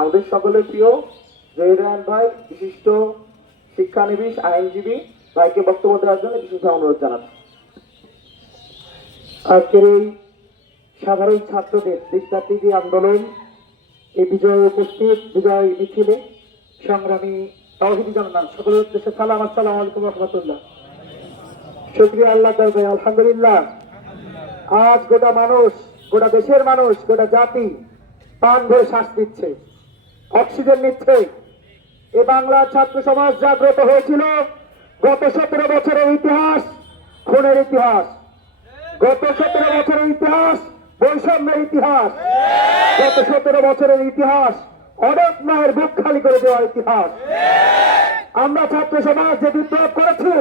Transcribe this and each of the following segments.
আমাদের সকলের প্রিয় জহির রায়হান ভাই, বিশিষ্ট শিক্ষানবিশ আইনজীবী ভাইকে বক্তব্য দেওয়ার জন্য বিশেষভাবে অনুরোধ জানাচ্ছি। আজকের এই সাধারণ ছাত্রদের শিক্ষার্থী আন্দোলন, এই বিজয় উপস্থিত বিজয় মিছিলে সংগ্রামী তাওহীদি জনগণ সকলের উদ্দেশ্যে সালাম, আসসালামু আলাইকুম রহমতুল্লাহ। শুকরিয়া আল্লাহ দরবারে, আলহামদুলিল্লাহ। আজ গোটা মানুষ, গোটা দেশের মানুষ, গোটা জাতি প্রাণ ভরে শ্বাস দিচ্ছে, অক্সিজেন নিচ্ছে। এ বাংলার ছাত্র সমাজ জাগ্রত হয়েছিল গত 17 বছরের ইতিহাস, খুনের ইতিহাস, গত 17 বছরের ইতিহাস, বৈষম্যের ইতিহাস, গত 17 বছরের ইতিহাস, অনেক মায়ের বুক খালি করে দেওয়ার ইতিহাস। আমরা ছাত্র সমাজ যে বিপ্লব করেছি,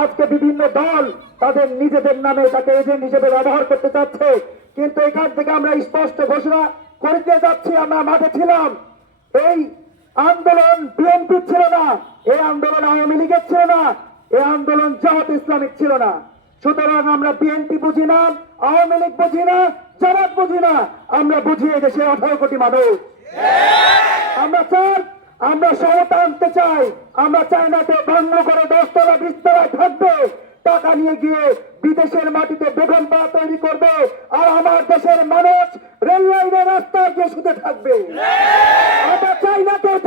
আজকে বিভিন্ন দল তাদের নিজেদের নামে তাকে এজেন্ট হিসেবে ব্যবহার করতে চাচ্ছে, কিন্তু এখান থেকে আমরা স্পষ্ট ঘোষণা করতে যাচ্ছি, আমরা মাঠে ছিলাম। এই আন্দোলন বিএনপি ছিল না, এই আন্দোলন আওয়ামী লীগের ছিল না, এই আন্দোলন জামাত ইসলামিক ছিল না। সুতরাং আমরা বিএনপি বুঝি না, আওয়ামী লীগ বুঝি না, জামাত বুঝি না, আমরা বুঝি দেশে 18 কোটি মানুষ। আমরা চাই, আমরা সমতা আনতে চাই। আমরা চাই না কেউ ভঙ্গ করে 10 তলা 20 তলায় থাকবে, টাকা নিয়ে গিয়ে বিদেশের মাটিতে বেগম পাড়া তৈরি করবে, আর আমার দেশের মানুষ রেল লাইনের রাস্তায় গিয়ে শুতে থাকবে। আমরা চাই না কেউ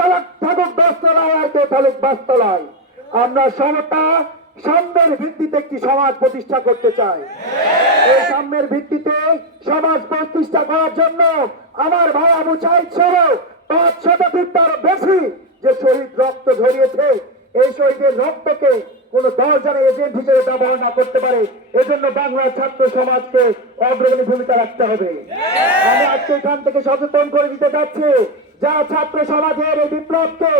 থাকুক 10 তলায় আর কেউ থাকুক 5 তলায়। আমরা সমতা, সাম্যের ভিত্তিতে একটি সমাজ প্রতিষ্ঠা করতে চাই। এই সাম্যের ভিত্তিতে সমাজ প্রতিষ্ঠা করার জন্য আমার ভাই আবু সাঈদ সহ 500 বেশি যে শহীদ রক্ত ঝরিয়েছে, এই শহীদের রক্তকে কোন দল যেন এজেন্ট হিসেবে ব্যবহার না করতে পারে, এজন্য বাংলার ছাত্র সমাজকে অগ্রণী ভূমিকা রাখতে হবে। আমি আজকে এখান থেকে সচেতন করে দিতে চাচ্ছি, যারা ছাত্র সমাজের এই বিপ্লবকে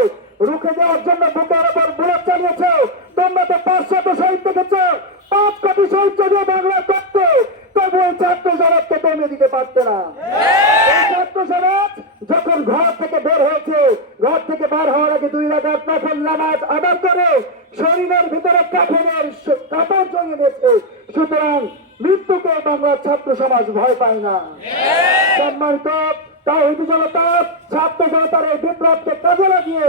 রুখে দেওয়ার জন্য বুকের উপর বুলেট চালিয়েছে, তোমরা তো 500 শহীদ দেখেছ, 5 কোটি শহীদ যদি বাংলা করতে, তবু এই ছাত্র সমাজকে দমে দিতে পারছে না। এই ছাত্র সমাজ যখন ঘর থেকে বের হয়েছে, ঘর থেকে বের হওয়ার আগে 2 রাকাত নফল নামাজ আদায় করে শরীরের ভিতরে কাফনের কাপড় জড়িয়ে দিয়েছে। সুতরাং মৃত্যুকে বাংলার ছাত্র সমাজ ভয় পায় না। সম্মানিত তাওহীদি জনতা, ছাত্র জনতার এই বিপ্লবকে কাজে লাগিয়ে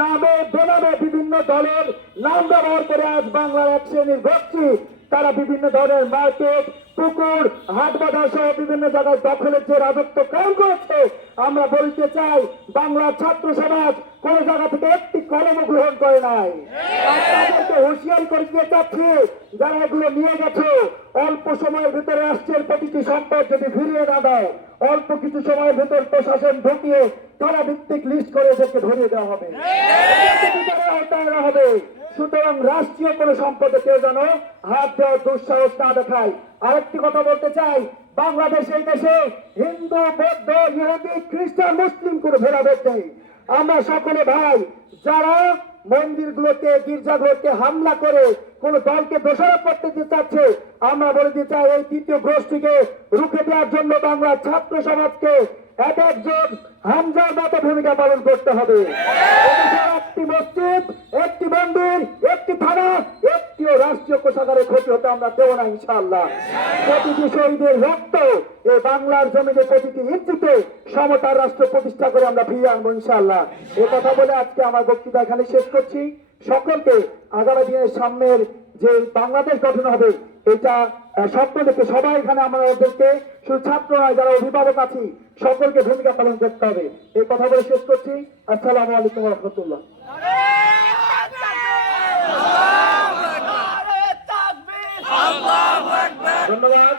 নামে বেনামে বিভিন্ন দলের নাম ব্যবহার করে আজ বাংলার এক শ্রেণীর গোষ্ঠী তারা বিভিন্ন ধরনের মার্কেট, পুকুর, হাট বাজার সহ বিভিন্ন জায়গায় দখলের যে রাজত্ব কায়েম করেছে, আমরা বলতে চাই বাংলার ছাত্র সমাজ কোন জায়গা থেকে একটি কলম গ্রহণ করে নাই। তাদেরকে হুঁশিয়ারি করে দিয়ে চাচ্ছি, যারা এগুলো নিয়ে গেছে, অল্প সময়ের ভিতরে রাষ্ট্রের প্রতিটি সম্পদ যদি ফিরিয়ে না দেয়, অল্প কিছু সময়ের ভিতর প্রশাসন ঢুকিয়ে তারা ভিত্তিক লিস্ট করে এদেরকে ধরিয়ে দেওয়া হবে, হবে। সুতরাং রাষ্ট্রীয় কোন সম্পদে কেউ যেন হাত দেওয়ার দুঃসাহস না দেখায়। আরেকটি কথা বলতে চাই, বাংলাদেশ এই দেশে হিন্দু, বৌদ্ধ, ইহুদি, খ্রিস্টান, মুসলিম কোনো ভেদাভেদ নেই। আমরা সকলে ভাই। যারা মন্দিরগুলোতে, গির্জাগুলোতে হামলা করে কোন দলকে দোষারোপ করতে চাচ্ছে, আমরা বলতে চাই এই তৃতীয় গোষ্ঠীকে রুখে দেওয়ার জন্য বাংলার ছাত্র সমাজকে এক একজন হামজার মতো ভূমিকা পালন করতে হবে। একটি মসজিদ, একটি মন্দির, একটি থানা, একটিও রাষ্ট্রীয় কোষাগারে ক্ষতি হতে আমরা দেব না ইনশাআল্লাহ। প্রতিটি শহীদের রক্ত এই বাংলার জমিনে প্রতিটি ইঞ্চিতে সমতার রাষ্ট্র প্রতিষ্ঠা করে আমরা ফিরিয়ে আনবো ইনশাআল্লাহ। এ কথা বলে আজকে আমার বক্তৃতা এখানে শেষ করছি। সকলকে আগামী দিনের সামনের যে বাংলাদেশ গঠন হবে, এটা স্বপ্ন দেখে সবাই এখানে আমাদেরকে, শুধু ছাত্র নয়, যারা অভিভাবক আছি সকলকে ভূমিকা পালন করতে হবে। এই কথা বলে শেষ করছি। আসসালামু আলাইকুম রহমতুল্লাহ। ধন্যবাদ।